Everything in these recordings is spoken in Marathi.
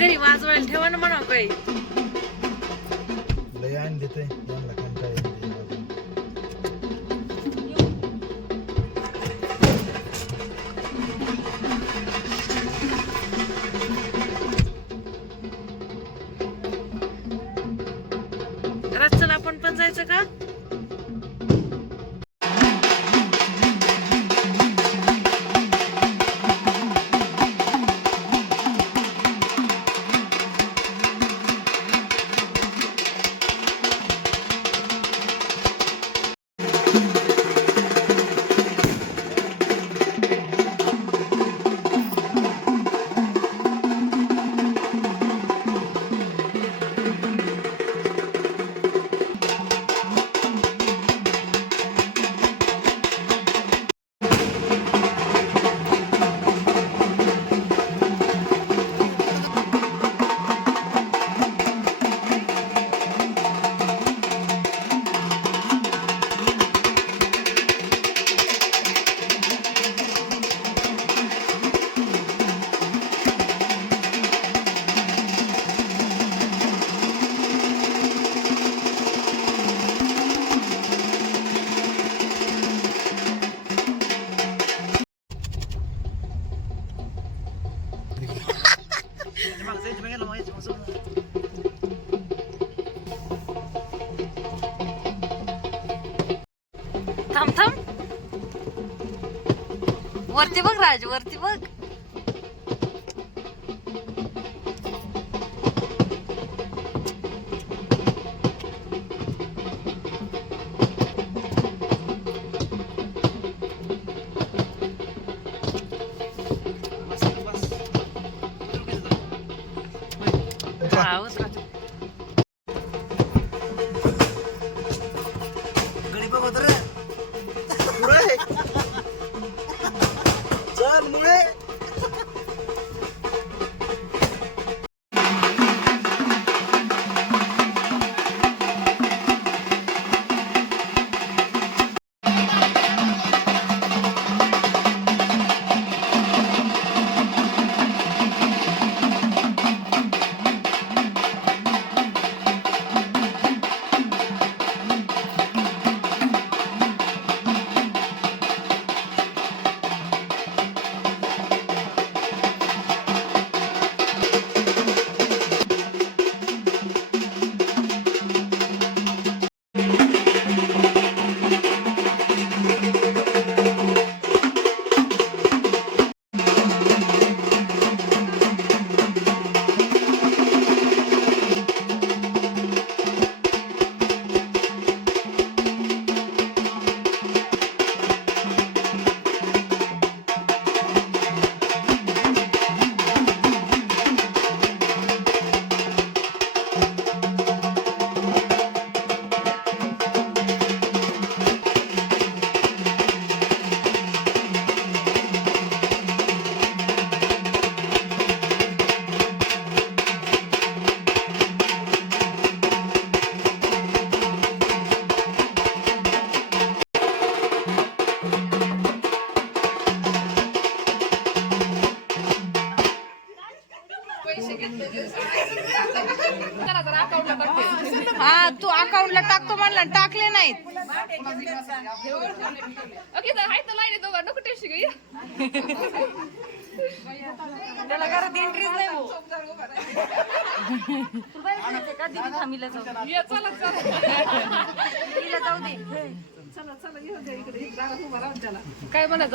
घरी वाजवायला ठेवा ना म्हणा काही लय आण देतोय. यांना कंटाळा येते. घरात चल आपण पण जायचं का? थांब थांब. वरती बघ राज वरती बघ. चल हा तू अकाउंटला टाकतो म्हणला टाकले नाहीत. त्याला घरात एंट्रीच नाही हो. का थांबीला जाऊ तिला जाऊ दे. काय म्हणत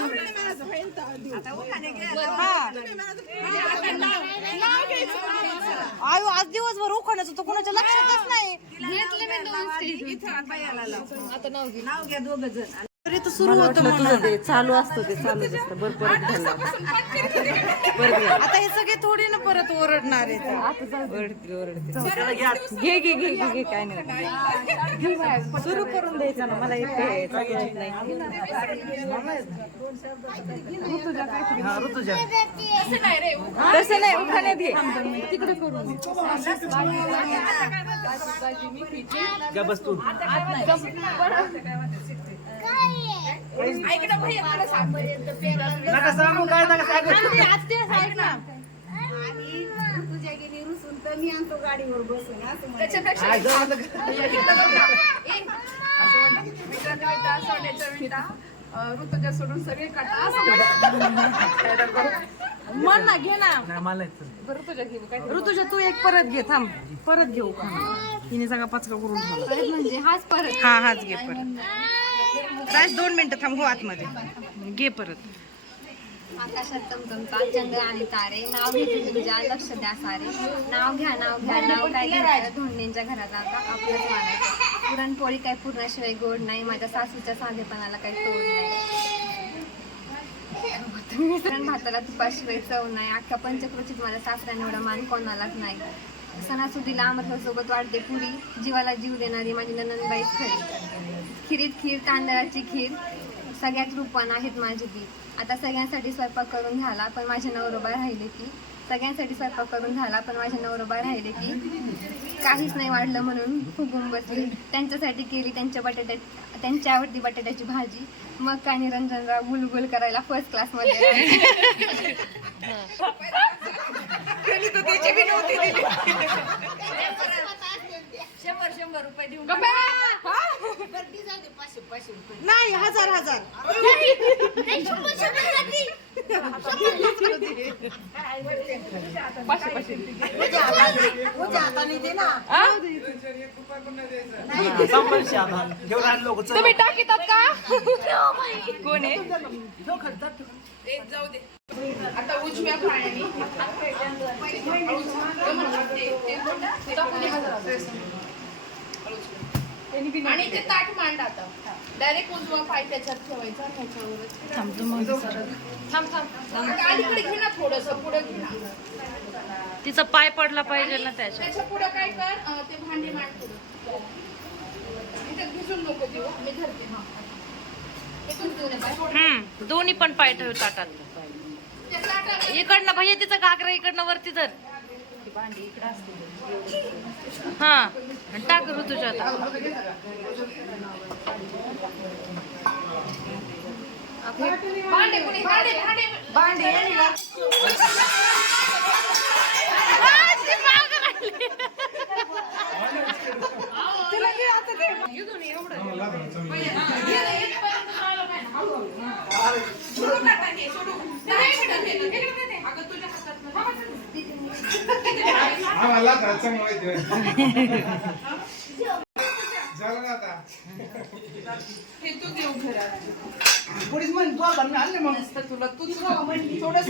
आयो आज दिवसभर उखाण्याच होतं कोणाच्या लक्षातच नाही. घेतले मी दोन आता नाव घे. तरी तर सुरू होतं म्हणून चालू असतं ते चालू असतं. बरं परत घालणार आता हे सगळे थोडी ना परत ओरडणार आहेत. घे घे घे घे घे काय नाही. सुरू करून द्यायचं ना मला नाही. हा ऋतुजा. तसं नाही उखाण्यात घे तिकडे करून का बस तू. नका सांगू काय नका सांगू. त्याच्यापेक्षा काय जाऊ नका. ऋतुजा सोडून सगळे काटा मन ना घे ना. नाही मला येत नाही. ऋतुजा घेऊ काय ऋतुजा तू एक परत घे थांब. परत घेऊ. हिने सगळा पचका करून ठेवला. म्हणजे हाच परत. हा हाच घे परत. राज दोन मिनिटं थांब हो आतमध्ये. घे परत. आकाशात चमचमतात चंद्र आणि तारे. नाव घेते तुझ्या लक्ष द्या सारे. नाव घ्या नाव घ्या. नाव काय घ्यायचं धोंडींच्या घरात आता आपलंच मानायचं पुरणपोळी काय पूर्णाशिवाय गोड नाही. माझ्या सासूच्या साधेपणाला काही तोड नाही. मिश्रण भाताला तुपाशिवाय चव नाही. अख्ख्या पंचक्रोशीत माझ्या सासऱ्याने एवढा मान कोणालाच नाही. सणासुदीला आमरसासोबत वाढते पुरी जीवाला जीव देणारी माझी नंदनबाईच खरी. खिरीत खीर तांदळाची खीर सगळ्यात रूपानं आहेत माझी ती. आता सगळ्यांसाठी स्वयंपाक करून झाला पण माझे नवरोबा राहिले की सगळ्यांसाठी स्वयंपाक करून झाला पण माझे नवरोबा राहिले की काहीच नाही वाढलं म्हणून फुगून बसली त्यांच्यासाठी केली त्यांच्या बटाट्या त्यांच्या आवडती बटाट्याची भाजी. मग काय निरंजनराव गुलगुल करायला फर्स्ट क्लासमध्ये नाही हजार हजार. हा, तुम्ही टाकीतात का? कोण आहे? आता उजव्या पाण्याने आणि ते ताट मांड आता. डायरेक्ट उजवा पाय त्याच्यात ठेवायचा अलीकडे घे ना थोडस पुढे घे ना. तिचा पाय पडला पाहिजे ना त्याच्या त्याच्या पुढे काय कर अं, ते भांडी मांड पुढं. इथे भिजून नको देऊ. मी धरते हा. इथून देऊ नका हम्म दोन्ही पण पाय ठेव ताटात. त्या ताटाला इकडनं भैया तिचा घागरा इकडनं वरती धर. हा आणि टाक ऋतुजा आता भांडे कुणी भांडे भांडे आम्हाला घरचं माहिती झालं ना आता? हे तू देऊ घरात पोलीस म्हण तू आपण आणले मग. तर तुला तू थोडस.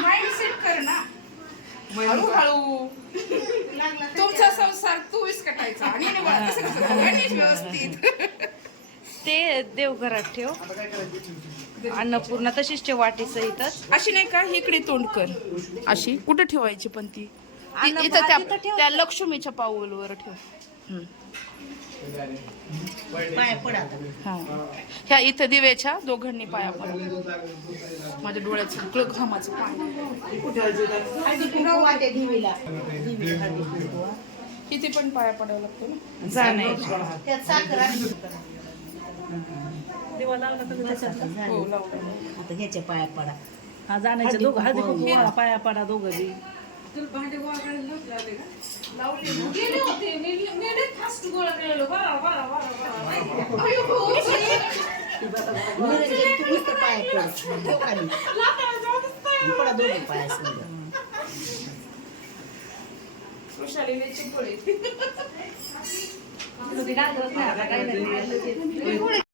माइंड सेट कर ना. हळूहळू. तुमचा संसार तू विस्कटायचा. आणि व्यवस्थित. ते देवघरात ठेव. अन्नपूर्णा तशीच ठेव वाटी सहितच अशी नाही का? इकडे तोंड कर. अशी? कुठं ठेवायची पण ती? इथं त्या ठेव. त्या लक्ष्मीच्या पाऊलवर ठेव. हा. ह्या इथं दिव्याच्या दोघांनी पाया पडा. माझ्या डोळ्याचं कळ घामाचं पाणी. किती पण पाया पडावं लागतो ना. हो लावलं. आता ह्याच्या पाया पडा. हा जाण्याच्या दोघं हळदी कुंकू पाया पडा दोघं बी गेले होते. मी मी फास्ट गोळा केलेलो. बरं बरं बरं निरंजन तू नुसतं पाया पड. ठेव खाली. पडा दोघं पाया समजा खुशालीने चिपळी